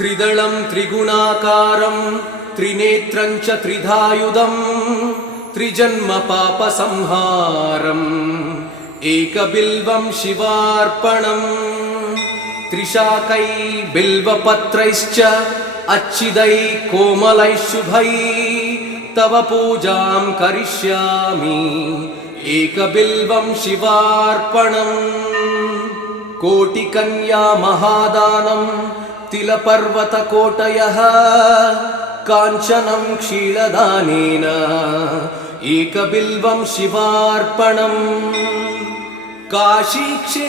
त्रिदलं त्रिगुणाकारं त्रिनेत्रं च त्रिधायुधं त्रिजन्म पापसंहारम् एकबिल्वं शिवार्पणम् त्रिशाकै बिल्वपत्रैश्च अच्छिदै कोमलै शुभै तव पूजां करिष्यामि एकबिल्वं शिवार्पणम् कोटिकन्या महादानं तिलपर्वतकोटयः काञ्चनं क्षीरदानेन एकबिल्वं शिवार्पणम् काशीक्षेत्रनिवासं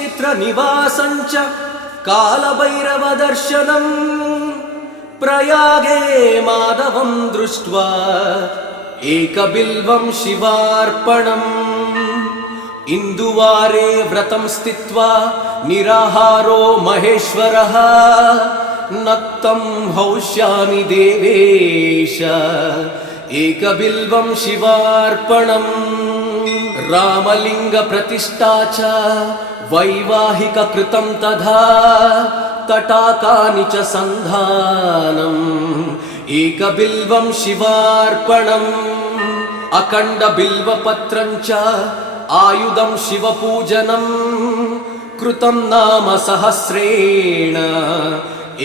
च कालभैरवदर्शनम् प्रयागे माधवं दृष्ट्वा एकबिल्वं शिवार्पणम् इन्दुवारे व्रतं स्थित्वा निराहारो महेश्वरः नक्तं हौष्यामि देवेश एकबिल्वं शिवार्पणम् रामलिङ्गप्रतिष्ठा च वैवाहिककृतं तथा तटाकानि च सन्धानम् एकबिल्वं शिवार्पणम् अखण्डबिल्वपत्रं च आयुधं शिवपूजनम् कृतं नाम सहस्रेण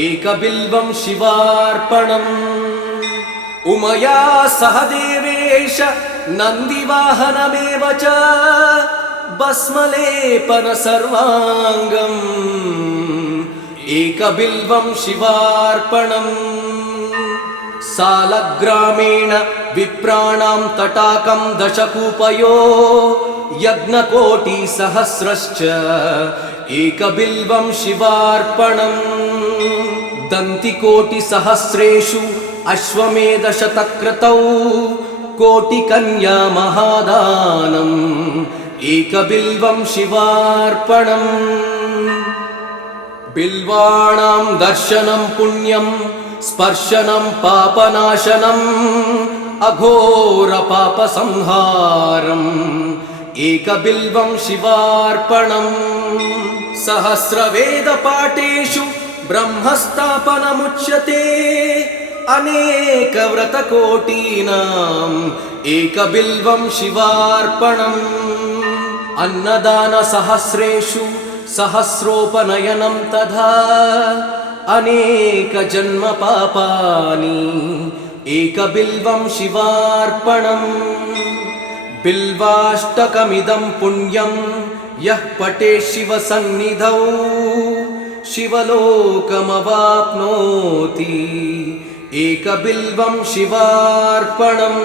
एकबिल्वं शिवार्पणम् उमया सह देवेश नन्दिवाहनमेव च भस्मलेपन सर्वाङ्गम् एकबिल्वं शिवार्पणम् सालग्रामेण विप्राणां तटाकं दशकूपयो यज्ञकोटिसहस्रश्च एकबिल्वं शिवार्पणम् दन्तिकोटिसहस्रेषु अश्वमेधशतक्रतौ कोटिकन्या महादानम् एकबिल्वं शिवार्पणम् बिल्वाणां दर्शनं पुण्यं स्पर्शनं पापनाशनम् अघोरपापसंहारम् एकबिल्वं शिवार्पणम् सहस्रवेदपाठेषु ब्रह्मस्थापनमुच्यते अनेकव्रतकोटीनाम् एकबिल्वं शिवार्पणम् अन्नदानसहस्रेषु सहस्रोपनयनं तथा अनेकजन्मपापानि एकबिल्वं शिवार्पणम् बिल्वाष्टकमिदं पुण्यं यः पठेत् शिवसन्निधौ शिवलोकमवाप्नोति एकबिल्वं शिवार्पणम्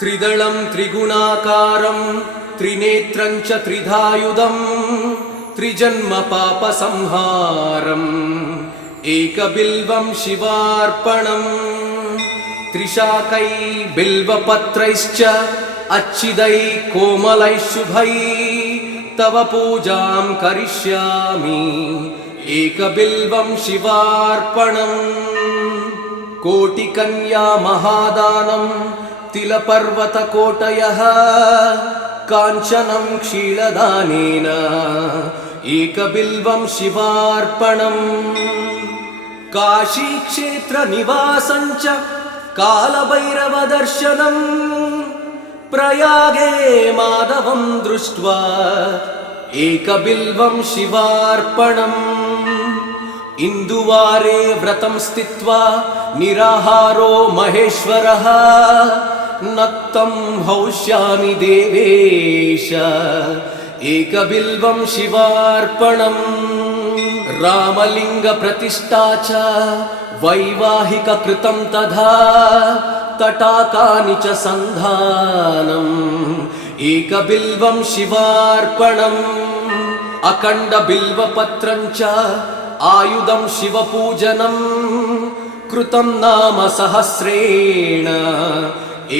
त्रिदलं त्रिगुणाकारं त्रिनेत्रं च त्रिधायुधं त्रिजन्म पापसंहारम् एकबिल्वं शिवार्पणम् त्रिशाकै बिल्वपत्रैश्च अच्छिदै कोमलै शुभै तव पूजां करिष्यामि एकबिल्वं शिवार्पणम् कोटिकन्या महादानं तिलपर्वतकोटयः काञ्चनं क्षीरदानेन एकबिल्वं शिवार्पणम् काशीक्षेत्रनिवासं च कालभैरवदर्शनम् प्रयागे माधवं दृष्ट्वा एकबिल्वं शिवार्पणम् इन्दुवारे व्रतं स्थित्वा निराहारो महेश्वरः नक्तं हौष्यामि देवेश एकबिल्वं शिवार्पणम् रामलिङ्गप्रतिष्ठा च वैवाहिककृतं तथा तटाकानि च सन्धानम् एकबिल्वं शिवार्पणम् अखण्डबिल्वपत्रं च आयुधं शिवपूजनम् कृतं नाम सहस्रेण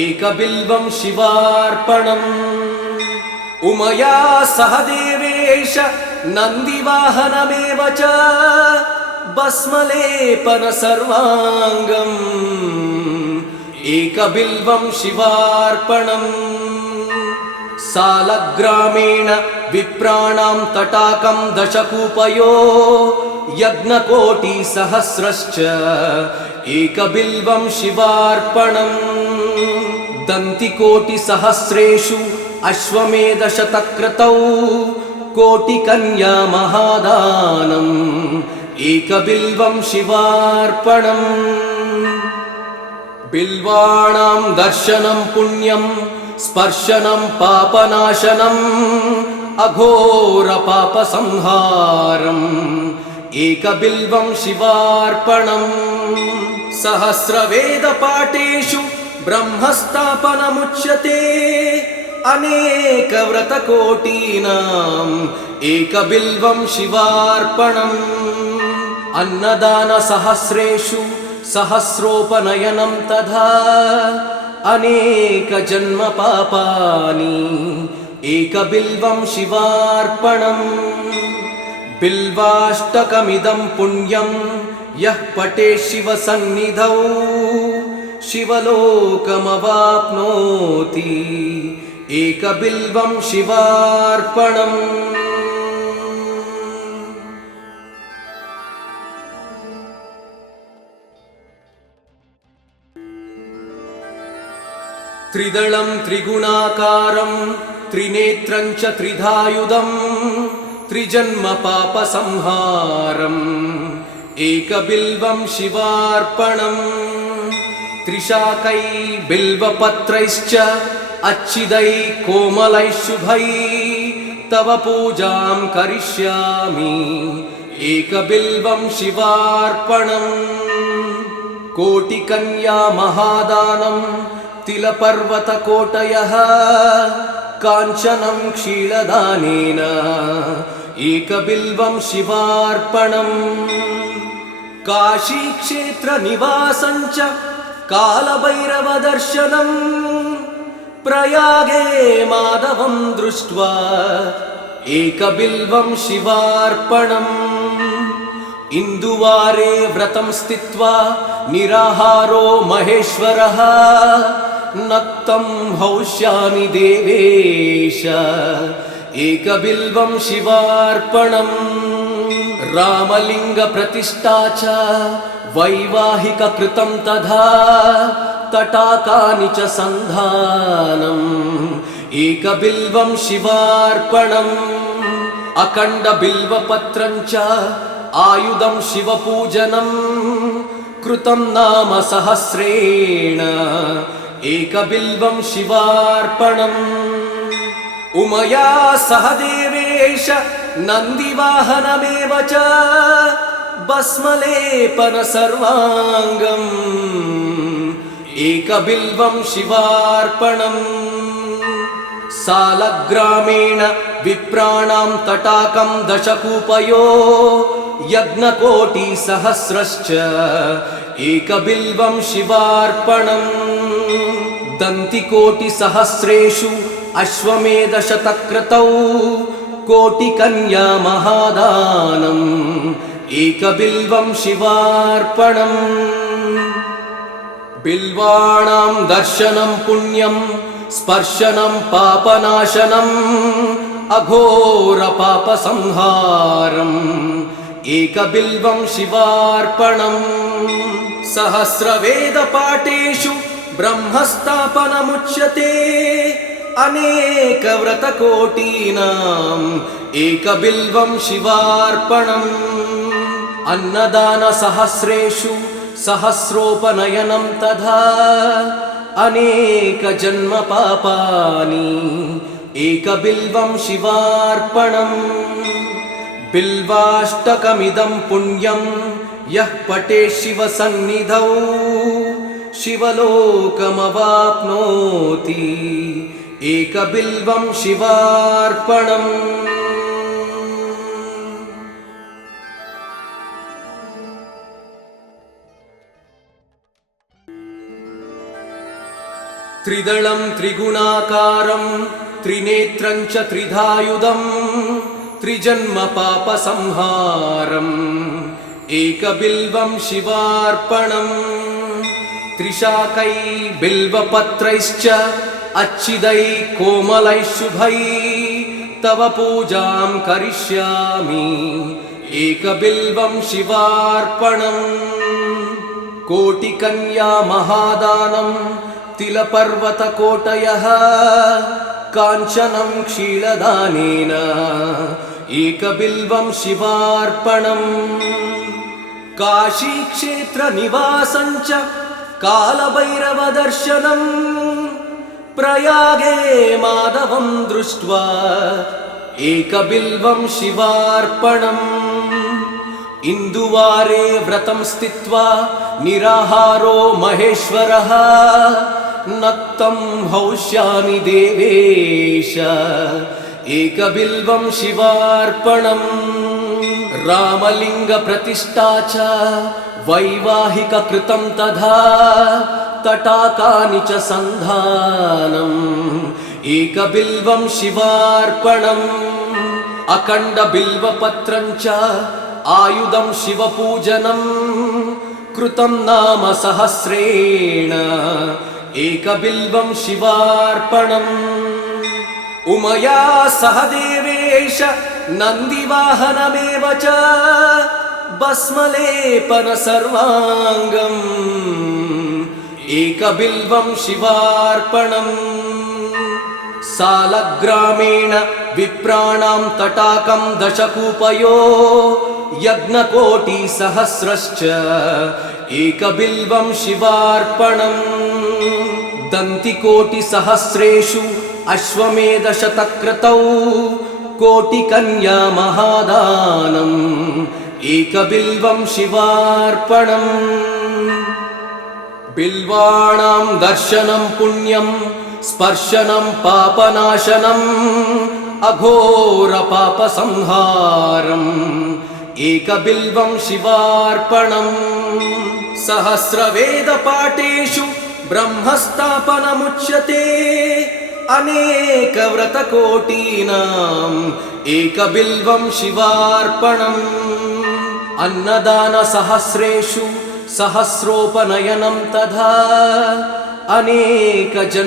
एकबिल्वं शिवार्पणम् उमया सह देवेश नन्दिवाहनमेव च भस्मलेपन सर्वाङ्गम् एकबिल्वं शिवार्पणम् सालग्रामेण विप्राणां तटाकं दशकूपयो यज्ञकोटिसहस्रश्च एकबिल्वं शिवार्पणम् दन्तिकोटिसहस्रेषु अश्वमेधशतक्रतौ कोटिकन्या महादानम् एकबिल्वं शिवार्पणम् बिल्वाणां दर्शनं पुण्यं स्पर्शनं पापनाशनम् अघोरपापसंहारम् एकबिल्वं शिवार्पणम् सहस्रवेदपाठेषु ब्रह्मस्थापनमुच्यते अनेकव्रतकोटीनाम् एकबिल्वं शिवार्पणम् अन्नदानसहस्रेषु सहस्रोपनयनं तथा अनेकजन्मपापानि एकबिल्वं शिवार्पणम् बिल्वाष्टकमिदं पुण्यं यः पठेत् शिवसन्निधौ शिवलोकमवाप्नोति एकबिल्वं शिवार्पणम् त्रिदलं त्रिगुणाकारं त्रिनेत्रं च त्रिधायुधं त्रिजन्मपापसंहारम् एकबिल्वं शिवार्पणम् त्रिशाकै बिल्वपत्रैश्च अच्छिदै कोमलै शुभै तव पूजां करिष्यामि एकबिल्वं शिवार्पणम् कोटिकन्या महादानं तिलपर्वतकोटयः काञ्चनं क्षीरदानेन एकबिल्वं शिवार्पणम् काशीक्षेत्रनिवासं च कालभैरवदर्शनम् प्रयागे माधवं दृष्ट्वा एकबिल्वं शिवार्पणम् इन्दुवारे व्रतं स्थित्वा निराहारो महेश्वरः नक्तं हौष्यामि देवेश एकबिल्वं शिवार्पणम् रामलिङ्गप्रतिष्ठा च वैवाहिककृतं तथा तटाकानि च सन्धानम् एकबिल्वं शिवार्पणम् अखण्डबिल्वपत्रं च आयुधं शिवपूजनं कृतं नाम सहस्रेण एकबिल्वं शिवार्पणम् उमया सह देवेश नन्दिवाहनमेव च भस्मलेपन सर्वाङ्गम् एकबिल्वं शिवार्पणम् सालग्रामेण विप्राणां तटाकं दशकूपयो यज्ञकोटिसहस्रश्च एकबिल्वं शिवार्पणम् दन्तिकोटिसहस्रेषु अश्वमेधशतक्रतौ कोटिकन्या महादानम् एकबिल्वं शिवार्पणम् बिल्वाणां दर्शनं पुण्यं स्पर्शनं पापनाशनम् अघोरपापसंहारम् एकबिल्वं शिवार्पणम् सहस्रवेदपाठेषु ब्रह्मस्थापनमुच्यते अनेकव्रतकोटीनाम् एकबिल्वं शिवार्पणम् अन्नदानसहस्रेषु सहस्रोपनयनं तथा अनेकजन्मपापानि एकबिल्वं शिवार्पणम् बिल्वाष्टकमिदं पुण्यं यः पठेत् शिवसन्निधौ शिवलोकमवाप्नोति एकबिल्वं शिवार्पणम् त्रिदलं त्रिगुणाकारं त्रिनेत्रं च त्रिधायुधं त्रिजन्मपापसंहारम् एकबिल्वं शिवार्पणम् त्रिशाकै बिल्वपत्रैश्च अच्छिदै कोमलैः शुभै तव पूजां करिष्यामि एकबिल्वं शिवार्पणम् कोटिकन्या महादानं तिलपर्वतकोटयः काञ्चनं क्षीरदानेन एकबिल्वं शिवार्पणम् काशीक्षेत्रनिवासञ्च कालभैरवदर्शनम् प्रयागे माधवं दृष्ट्वा एकबिल्वं शिवार्पणम् इन्दुवारे व्रतं स्थित्वा निराहारो महेश्वरः नक्तं हौष्यामि देवेश एकबिल्वं शिवार्पणम् रामलिङ्गप्रतिष्ठा च वैवाहिककृतं तथा तटाकानि च सन्धानम् एकबिल्वं शिवार्पणम् अखण्डबिल्वपत्रं च आयुधं शिवपूजनं कृतं नाम सहस्रेण एकबिल्वं शिवार्पणम् उमया सह देवेश नन्दिवाहनमेव च भस्मलेपन सर्वाङ्गम् एकबिल्वं शिवार्पणम् सालग्रामेण विप्राणां तटाकं दशकूपयो यज्ञकोटिसहस्रश्च एकबिल्वं शिवार्पणम् दन्तिकोटिसहस्रेषु अश्वमेधशतक्रतौ कोटिकन्या महादानम् एकबिल्वं शिवार्पणम् बिल्वाणां दर्शनं पुण्यं स्पर्शनं पापनाशनम् अघोरपापसंहारम् एकबिल्वं शिवार्पणम् सहस्रवेदपाठेषु ब्रह्मस्थापनमुच्यते अनेकव्रतकोटीनाम् एकबिल्वं शिवार्पणम् अन्नदानसहस्रेषु सहस्रोपनयनं तथा अनेकजन्मपापानि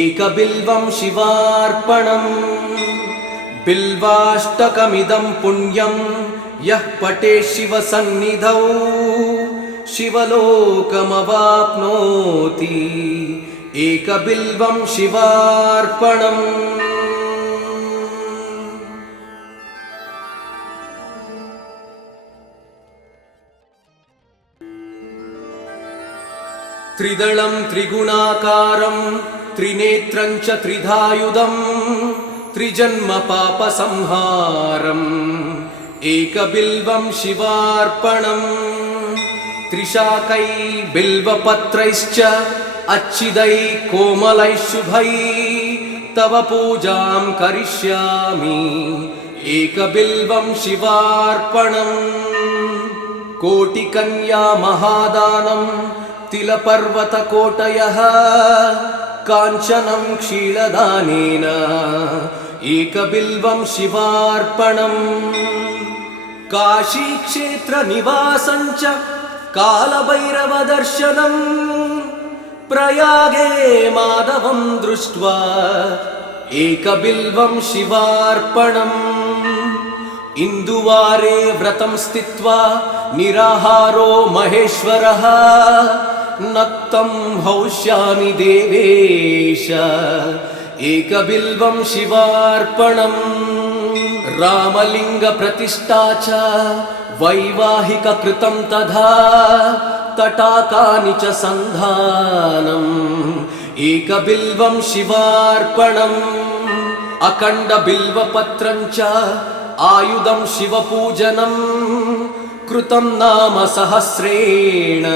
एकबिल्वं शिवार्पणम् बिल्वाष्टकमिदं पुण्यं यः पठेत् शिवसन्निधौ शिवलोकमवाप्नोति एकबिल्वं शिवार्पणम् त्रिदलं त्रिगुणाकारं त्रिनेत्रं च त्रिधायुधं त्रिजन्मपापसंहारम् एकबिल्वं शिवार्पणम् त्रिशाकै बिल्वपत्रैश्च अच्छिदै कोमलैः शुभै तव पूजां करिष्यामि एकबिल्वं शिवार्पणम् कोटिकन्या महादानं तिलपर्वतकोटयः काञ्चनं क्षीरदानेन एकबिल्वं शिवार्पणम् काशीक्षेत्रनिवासञ्च कालभैरवदर्शनम् प्रयागे माधवं दृष्ट्वा एकबिल्वं शिवार्पणम् इन्दुवारे व्रतं स्थित्वा निराहारो महेश्वरः नक्तं हौष्यामि देवेश एकबिल्वं शिवार्पणम् रामलिङ्गप्रतिष्ठा च वैवाहिककृतं तथा तटाकानि च सन्धानम् एकबिल्वं शिवार्पणम् अखण्डबिल्वपत्रं च आयुधं शिवपूजनं कृतं नाम सहस्रेण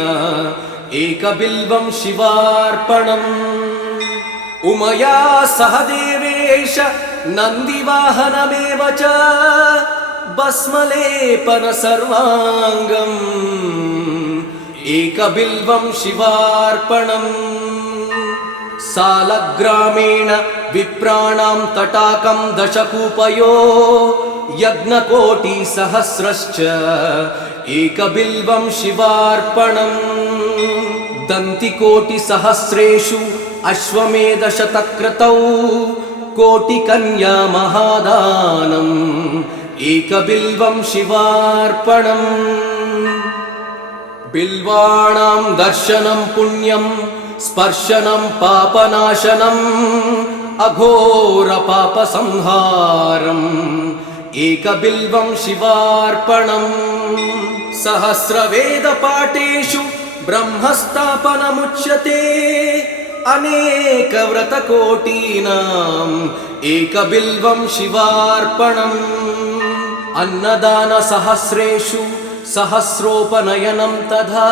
एकबिल्वं शिवार्पणम् उमया सह देवेश नन्दिवाहनमेव च भस्मलेपन सर्वाङ्गम् एकबिल्वं शिवार्पणम् सालग्रामेण विप्राणां तटाकं दशकूपयो यज्ञकोटिसहस्रश्च एकबिल्वं शिवार्पणम् दन्तिकोटिसहस्रेषु अश्वमेधशतक्रतौ कोटिकन्या महादानम् एकबिल्वं शिवार्पणम् बिल्वाणां दर्शनं पुण्यं स्पर्शनं पापनाशनम् अघोरपापसंहारम् एकबिल्वं शिवार्पणम् सहस्रवेदपाठेषु ब्रह्मस्थापनमुच्यते अनेकव्रतकोटीनाम् एकबिल्वं शिवार्पणम् अन्नदानसहस्रेषु सहस्रोपनयनं तथा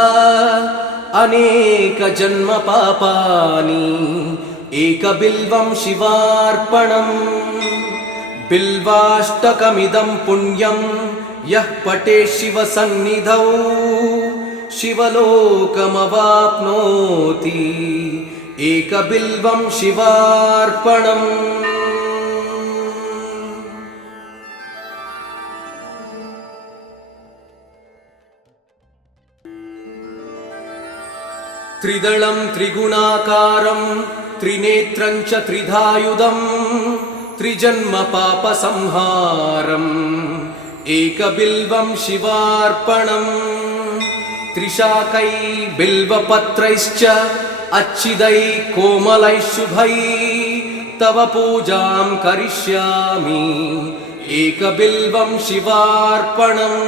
अनेकजन्मपापानि एकबिल्वं शिवार्पणम् बिल्वाष्टकमिदं पुण्यं यः पठेत् शिवसन्निधौ शिवलोकमवाप्नोति एकबिल्वं शिवार्पणम् त्रिदलं त्रिगुणाकारं त्रिनेत्रं च त्रिधायुधम् त्रिजन्मपापसंहारम् एकबिल्वं शिवार्पणम् त्रिशाकै बिल्वपत्रैश्च अच्छिदै कोमलैः शुभै तव पूजां करिष्यामि एकबिल्वं शिवार्पणम्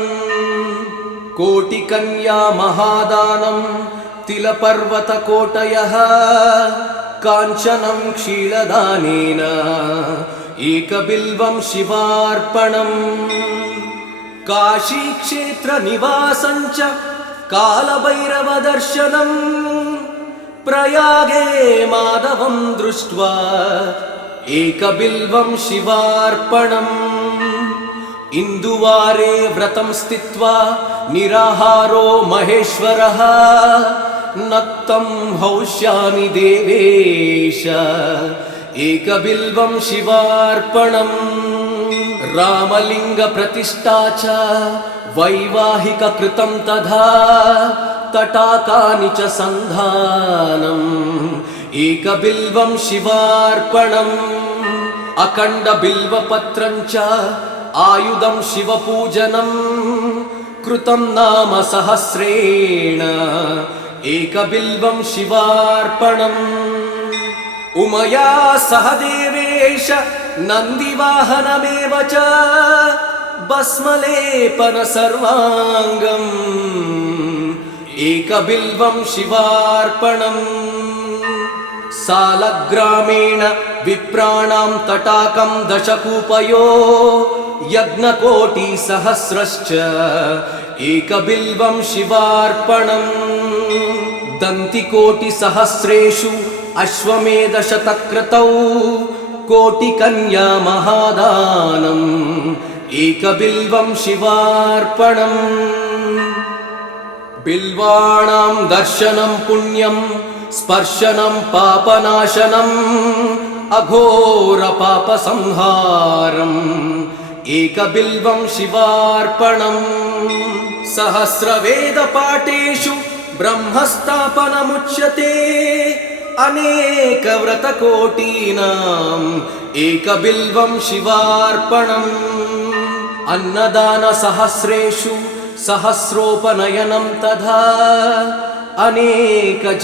कोटिकन्या महादानं तिलपर्वतकोटयः काञ्चनं क्षीरदानेन एकबिल्वं शिवार्पणम् काशीक्षेत्रनिवासं च कालभैरवदर्शनम् प्रयागे माधवं दृष्ट्वा एकबिल्वं शिवार्पणम् इन्दुवारे व्रतं स्थित्वा निराहारो महेश्वरः नक्तं हौष्यामि देवेश एकबिल्वं शिवार्पणम् रामलिङ्गप्रतिष्ठा च वैवाहिककृतं तथा तटाकानि च सन्धानम् एकबिल्वं शिवार्पणम् अखण्डबिल्वपत्रं च आयुधं शिवपूजनम् कृतं नाम सहस्रेण एकबिल्वं शिवार्पणम् उमया सह देवेश नन्दिवाहनमेव च भस्मलेपन सर्वाङ्गम् एकबिल्वं शिवार्पणम् सालग्रामेण विप्राणां तटाकं दशकूपयो यज्ञकोटिसहस्रश्च एकबिल्वं शिवार्पणम् दन्तिकोटिसहस्रेषु अश्वमेधशतक्रतौ कोटिकन्या महादानम् एकबिल्वं शिवार्पणम् बिल्वाणां दर्शनं पुण्यं स्पर्शनं पापनाशनम् अघोरपापसंहारम् एकबिल्वं शिवार्पणम् सहस्रवेदपाठेषु ब्रह्मस्थापनमुच्यते अनेकव्रतकोटीनाम् एकबिल्वं शिवार्पणम् अन्नदानसहस्रेषु सहस्रोपनयनं तथा अनेकजन्मपापानि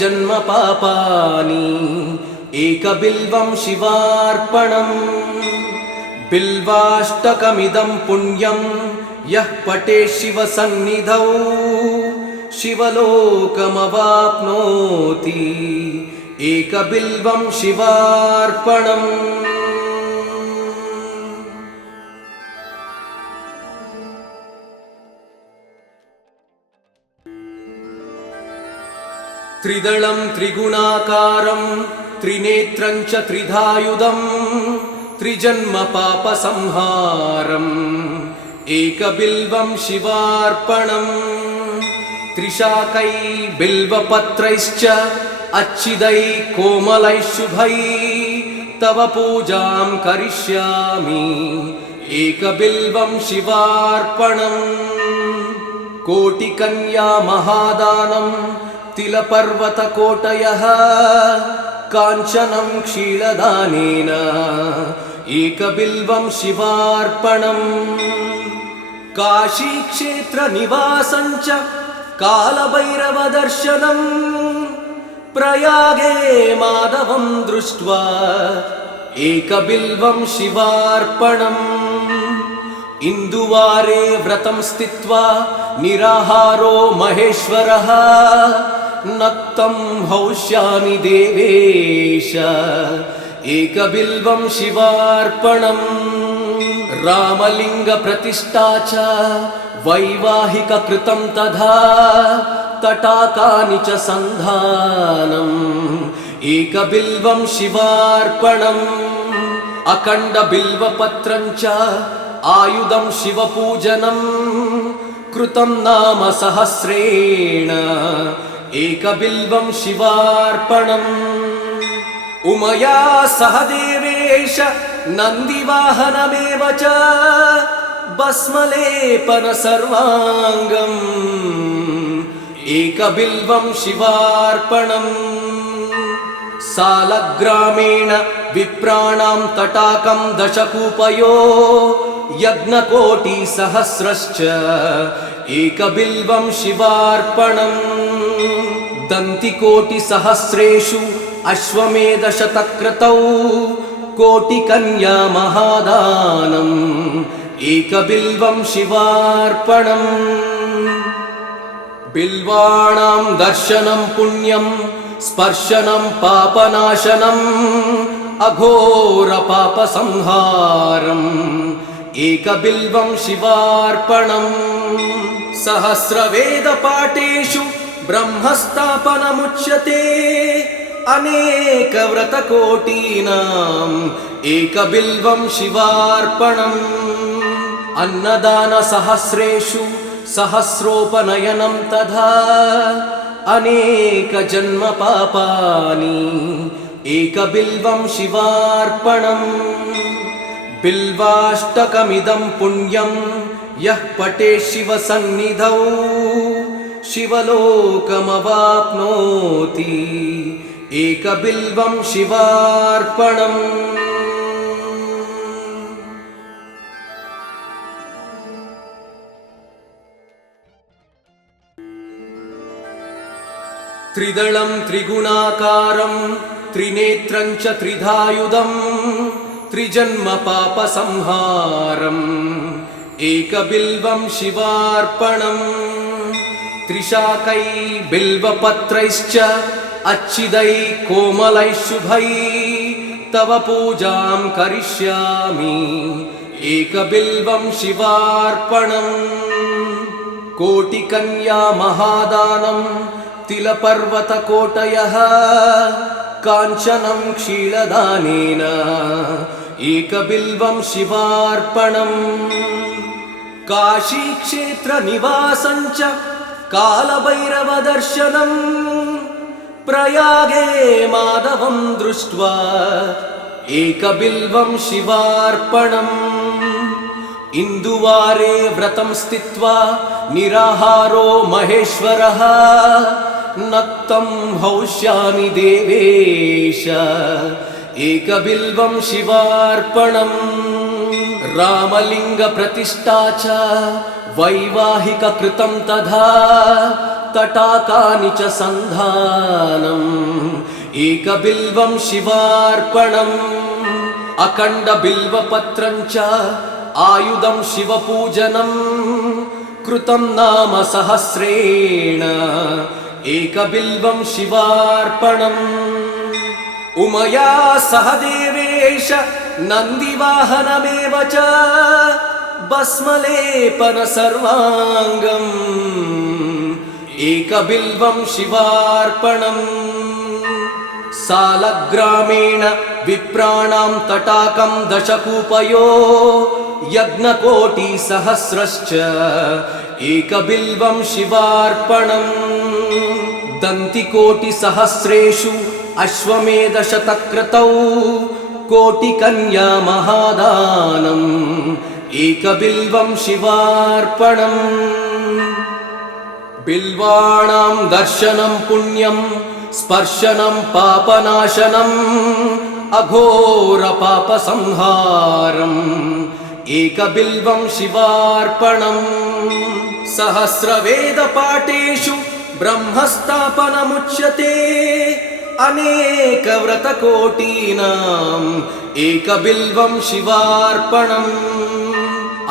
एकबिल्वं शिवार्पणम् बिल्वाष्टकमिदं पुण्यं यः पठेत् शिवसन्निधौ शिवलोकमवाप्नोति एकबिल्वं शिवार्पणम् त्रिदलं त्रिगुणाकारं त्रिनेत्रं च त्रिधायुधम् त्रिजन्मपापसंहारम् एकबिल्वं शिवार्पणम् त्रिशाकै बिल्वपत्रैश्च अच्छिदै कोमलैः शुभै तव पूजां करिष्यामि एकबिल्वं शिवार्पणम् कोटिकन्या महादानं तिलपर्वतकोटयः काञ्चनं क्षीरदानेन एकबिल्वं शिवार्पणम् काशीक्षेत्रनिवासं च कालभैरवदर्शनम् प्रयागे माधवं दृष्ट्वा एकबिल्वं शिवार्पणम् इन्दुवारे व्रतं स्थित्वा निराहारो महेश्वरः नक्तं हौष्यामि देवेश एकबिल्वं शिवार्पणम् रामलिङ्गप्रतिष्ठा च वैवाहिककृतं तथा तटाकानि च सन्धानम् एकबिल्वं शिवार्पणम् अखण्डबिल्वपत्रं च आयुधं शिवपूजनम् कृतं नाम सहस्रेण एकबिल्वं शिवार्पणम् उमया सह देवेश नन्दिवाहनमेव च भस्मलेपन सर्वाङ्गम् एकबिल्वं शिवार्पणम् सालग्रामेण विप्राणां तटाकं दशकूपयो यज्ञकोटिसहस्रश्च एकबिल्वं शिवार्पणम् दन्तिकोटिसहस्रेषु अश्वमेधशतक्रतौ कोटिकन्या महादानम् एकबिल्वं शिवार्पणम् बिल्वाणां दर्शनं पुण्यं स्पर्शनं पापनाशनम् अघोरपापसंहारम् एकबिल्वं शिवार्पणम् सहस्रवेदपाठेषु ब्रह्मस्थापनमुच्यते अनेकव्रतकोटीनाम् एकबिल्वं शिवार्पणम् अन्नदानसहस्रेषु सहस्रोपनयनं तथा अनेकजन्मपापानि एकबिल्वं शिवार्पणम् बिल्वाष्टकमिदं पुण्यं यः पठेत् शिवसन्निधौ शिवलोकमवाप्नोति एकबिल्वं शिवार्पणम् त्रिदलं त्रिगुणाकारं त्रिनेत्रं च त्रिधायुधं त्रिजन्मपापसंहारम् एकबिल्वं शिवार्पणम् त्रिशाकै बिल्वपत्रैश्च अच्छिदै कोमलै शुभै तव पूजां करिष्यामि एकबिल्वं शिवार्पणम् कोटिकन्या महादानं तिलपर्वतकोटयः काञ्चनं क्षीरदानेन एकबिल्वं शिवार्पणम् काशीक्षेत्रनिवासं च कालभैरवदर्शनम् प्रयागे माधवं दृष्ट्वा एकबिल्वं शिवार्पणम् इन्दुवारे व्रतं स्थित्वा निराहारो महेश्वरः नक्तं हौष्यामि देवेश एकबिल्वं शिवार्पणम् रामलिङ्गप्रतिष्ठा च वैवाहिककृतं तथा तटाकानि च सन्धानम् एकबिल्वं शिवार्पणम् अखण्डबिल्वपत्रं च आयुधं शिवपूजनम् कृतं नाम सहस्रेण एकबिल्वं शिवार्पणम् उमया सह देवेश नन्दिवाहनमेव च भस्मलेपन सर्वाङ्गम् एकबिल्वं शिवार्पणम् सालग्रामेण विप्राणां तटाकं दशकूपयो यज्ञकोटिसहस्रश्च एकबिल्वं शिवार्पणम् दन्तिकोटिसहस्रेषु अश्वमेधशतक्रतौ कोटिकन्या महादानम् एकबिल्वं शिवार्पणम् बिल्वाणां दर्शनं पुण्यं स्पर्शनं पापनाशनम् अघोरपापसंहारम् एकबिल्वं शिवार्पणम् सहस्रवेदपाठेषु ब्रह्मस्थापनमुच्यते अनेकव्रतकोटीनाम् एकबिल्वं शिवार्पणम्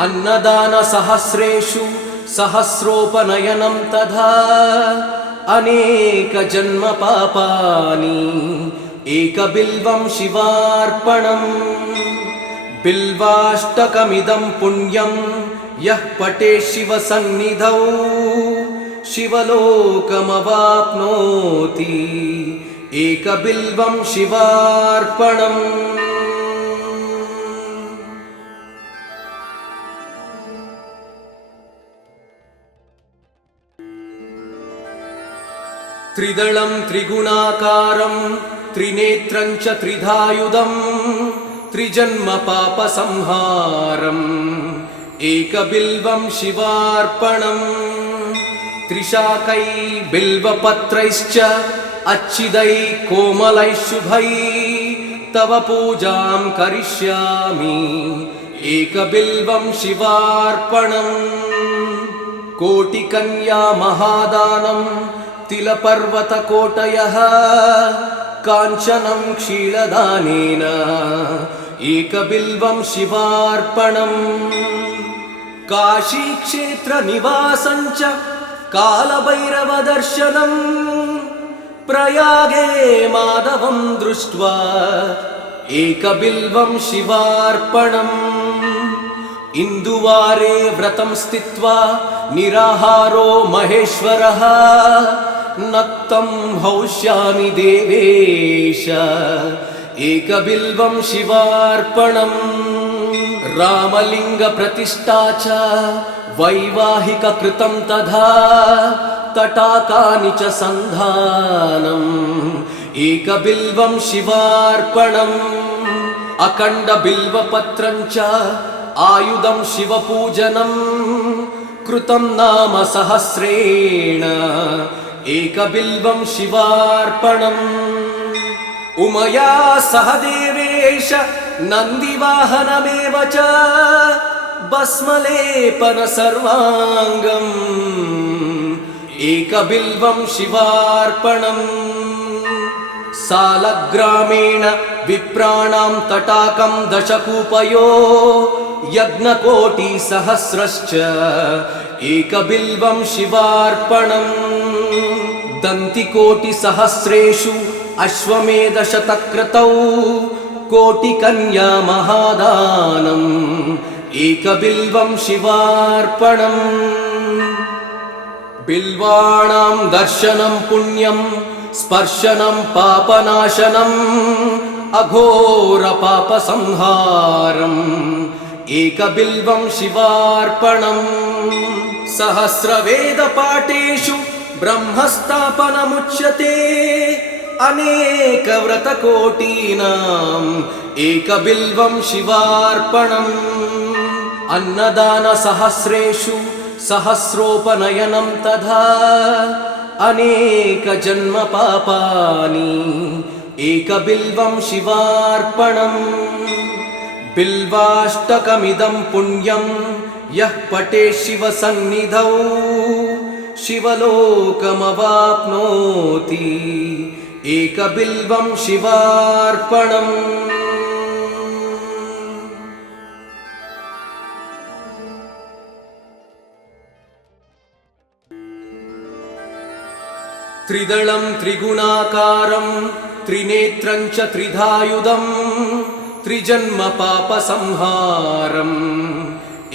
अन्नदानसहस्रेषु सहस्रोपनयनं तथा अनेकजन्मपापानि एकबिल्वं शिवार्पणम् बिल्वाष्टकमिदं पुण्यं यः पठेत् शिवसन्निधौ शिवलोकमवाप्नोति एकबिल्वं शिवार्पणम् त्रिदलं त्रिगुणाकारं त्रिनेत्रं च त्रिधायुधं त्रिजन्मपापसंहारम् एकबिल्वं शिवार्पणम् त्रिशाकै बिल्वपत्रैश्च अच्छिदै कोमलैः शुभै तव पूजां करिष्यामि एकबिल्वं शिवार्पणम् कोटिकन्या महादानं तिलपर्वतकोटयः काञ्चनं क्षीरदानेन एकबिल्वं शिवार्पणम् काशीक्षेत्रनिवासं च कालभैरवदर्शनम् प्रयागे माधवं दृष्ट्वा एकबिल्वं शिवार्पणम् इन्दुवारे व्रतं स्थित्वा निराहारो महेश्वरः नक्तं हौष्यामि देवेश एकबिल्वं शिवार्पणम् रामलिङ्गप्रतिष्ठा च वैवाहिककृतं तथा तटाकानि च सन्धानम् एकबिल्वं शिवार्पणम् अखण्डबिल्वपत्रं च आयुधं शिवपूजनं कृतं नाम सहस्रेण एकबिल्वं शिवार्पणम् उमया सह देवेश नन्दिवाहनमेव च भस्मलेपन सर्वाङ्गम् एकबिल्वं शिवार्पणम् सालग्रामेण विप्राणां तटाकं दशकूपयो यज्ञकोटिसहस्रश्च एकबिल्वं शिवार्पणम् दन्तिकोटिसहस्रेषु अश्वमेधशतक्रतौ कोटिकन्या महादानम् एकबिल्वं शिवार्पणम् बिल्वाणां दर्शनं पुण्यं स्पर्शनं पापनाशनम् अघोरपापसंहारम् एकबिल्वं शिवार्पणम् सहस्रवेदपाठेषु ब्रह्मस्थापनमुच्यते अनेकव्रतकोटीनाम् एकबिल्वं शिवार्पणम् अन्नदानसहस्रेषु सहस्रोपनयनं तथा अनेकजन्मपापानि एकबिल्वं शिवार्पणम् बिल्वाष्टकमिदं पुण्यं यः पठेत् शिवसन्निधौ शिवलोकमवाप्नोति एकबिल्वं शिवार्पणम् त्रिदलं त्रिगुणाकारं त्रिनेत्रं च त्रिधायुधं त्रिजन्मपापसंहारम्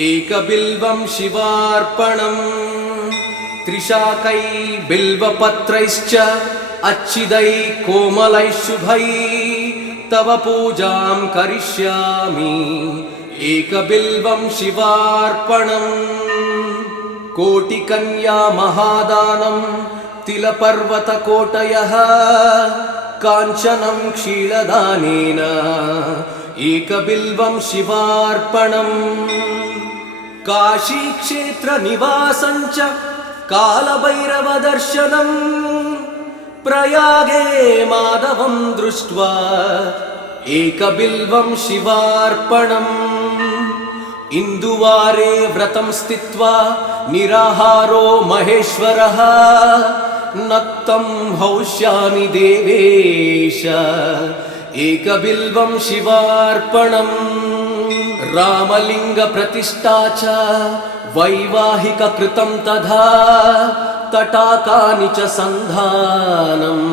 एकबिल्वं शिवार्पणम् त्रिशाकै बिल्वपत्रैश्च अच्छिदै कोमलैः शुभै तव पूजां करिष्यामि एकबिल्वं शिवार्पणम् कोटिकन्या महादानं तिलपर्वतकोटयः काञ्चनं क्षीरदानेन एकबिल्वं शिवार्पणम् काशीक्षेत्रनिवासं च कालभैरवदर्शनम् प्रयागे माधवं दृष्ट्वा एकबिल्वं शिवार्पणम् इन्दुवारे व्रतं स्थित्वा निराहारो महेश्वरः नक्तं हौष्यामि देवेश एकबिल्वं शिवार्पणम् रामलिंग प्रतिष्ठा च वैवाहिक कृतं तथा तटाकानि च सन्धानम्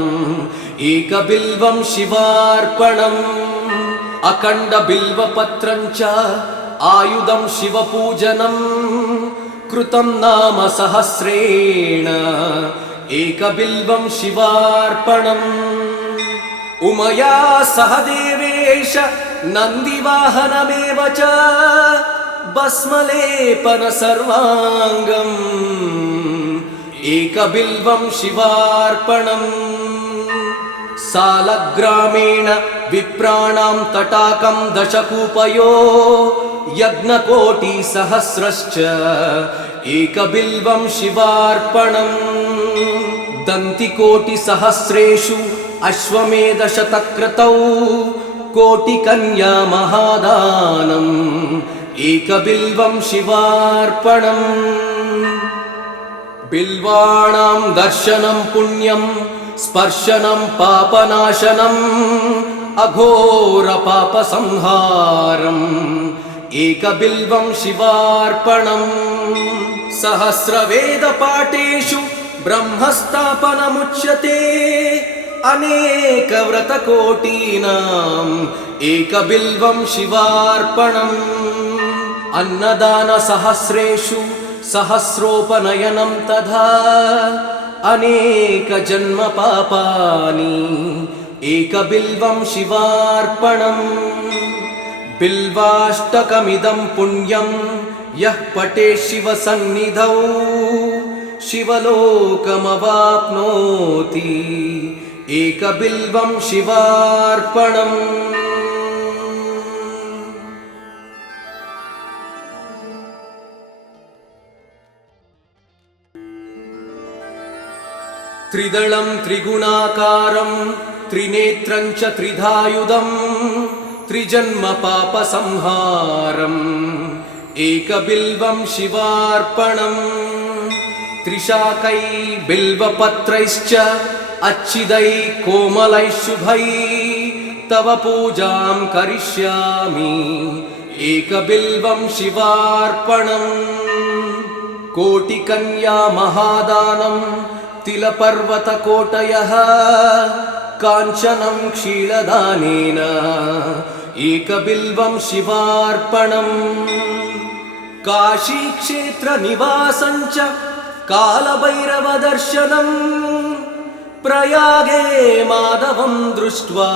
एकबिल्वं शिवार्पणम् अखण्ड बिल्वपत्रं च आयुधं शिवपूजनं कृतं नाम सहस्रेण एकबिल्वं शिवार्पणम् उमया सह देवेश नन्दिवाहनमेव च भस्मलेपन सर्वाङ्गम् एकबिल्वं शिवार्पणम् सालग्रामेण विप्राणां तटाकं दशकूपयो यज्ञकोटिसहस्रश्च एकबिल्वं शिवार्पणम् दन्तिकोटिसहस्रेषु अश्वमेधशतक्रतौ कोटिकन्या महादानम् एकबिल्वं शिवार्पणम् बिल्वाणां दर्शनं पुण्यं स्पर्शनं पापनाशनम् अघोर पापसंहारम् एकबिल्वं शिवार्पणम् सहस्रवेदपाठेषु ब्रह्मस्थापनमुच्यते अनेकव्रतकोटीनाम् एकबिल्वं शिवार्पणम् अन्नदानसहस्रेषु सहस्रोपनयनं तथा अनेकजन्म पापानि एकबिल्वं शिवार्पणम् बिल्वाष्टकमिदं पुण्यं यः पठेत् शिवसन्निधौ शिवलोकमवाप्नोति एकबिल्वं शिवार्पणम् त्रिदलं त्रिगुणाकारं त्रिनेत्रं च त्रिधायुधं त्रिजन्म पापसंहारम् एकबिल्वं शिवार्पणम् त्रिशाकै बिल्वपत्रैश्च अच्छिदै कोमलै शुभै तव पूजां करिष्यामि एकबिल्वं शिवार्पणम् कोटिकन्या महादानं तिलपर्वतकोटयः काञ्चनं क्षीरदानेन एकबिल्वं शिवार्पणम् काशीक्षेत्रनिवासं च कालभैरवदर्शनम् प्रयागे माधवं दृष्ट्वा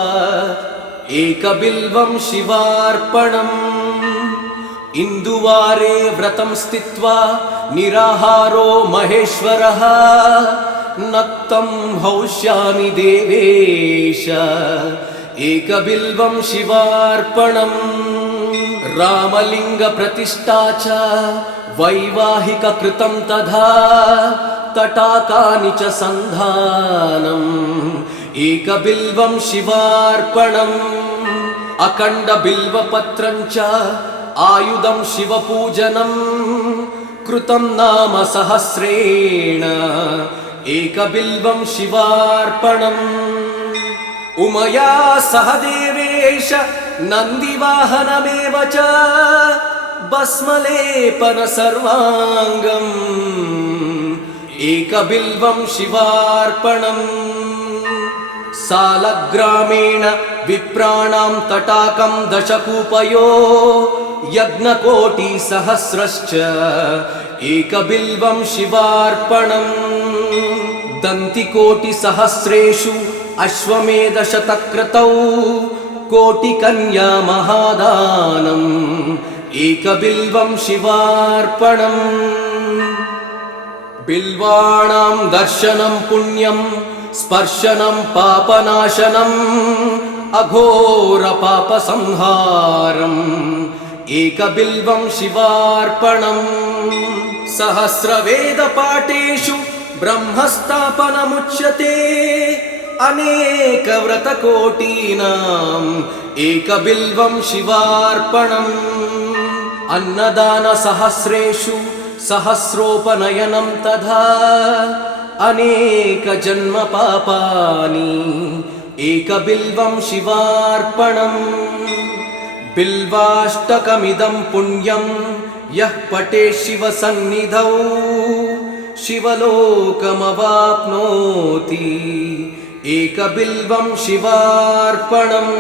एकबिल्वं शिवार्पणम् इन्दुवारे व्रतं स्थित्वा निराहारो महेश्वरः नक्तं हौष्यामि देवेश एकबिल्वं शिवार्पणम् रामलिंग प्रतिष्ठा च वैवाहिक कृतं तथा तटाकानि च सन्धानम् एकबिल्वं शिवार्पणम् अखण्ड बिल्वपत्रं च आयुधं शिवपूजनं कृतं नाम सहस्रेण एकबिल्वं शिवार्पणम् उमया सह देवेश नन्दिवाहनमेव च भस्मलेपन सर्वाङ्गम् एकबिल्वं शिवार्पणम् सालग्रामेण विप्राणां तटाकं दशकूपयो यज्ञकोटिसहस्रश्च एकबिल्वं शिवार्पणम् दन्तिकोटिसहस्रेषु अश्वमेधशतक्रतौ कोटिकन्या महादानम् एकबिल्वं शिवार्पणम् बिल्वाणां दर्शनं पुण्यं स्पर्शनं पापनाशनम् अघोर पापसंहारम् एकबिल्वं शिवार्पणम् सहस्रवेदपाठेषु ब्रह्मस्थापनमुच्यते अनेकव्रतकोटीनाम् एकबिल्वं शिवार्पणम् अन्नदानसहस्रेषु सहस्रोपनयनं तथा अनेकजन्मपापानि एकबिल्वं शिवार्पणम् बिल्वाष्टकमिदं पुण्यं यः पठेत् शिवसन्निधौ शिवलोकमवाप्नोति एकबिल्वं शिवार्पणम्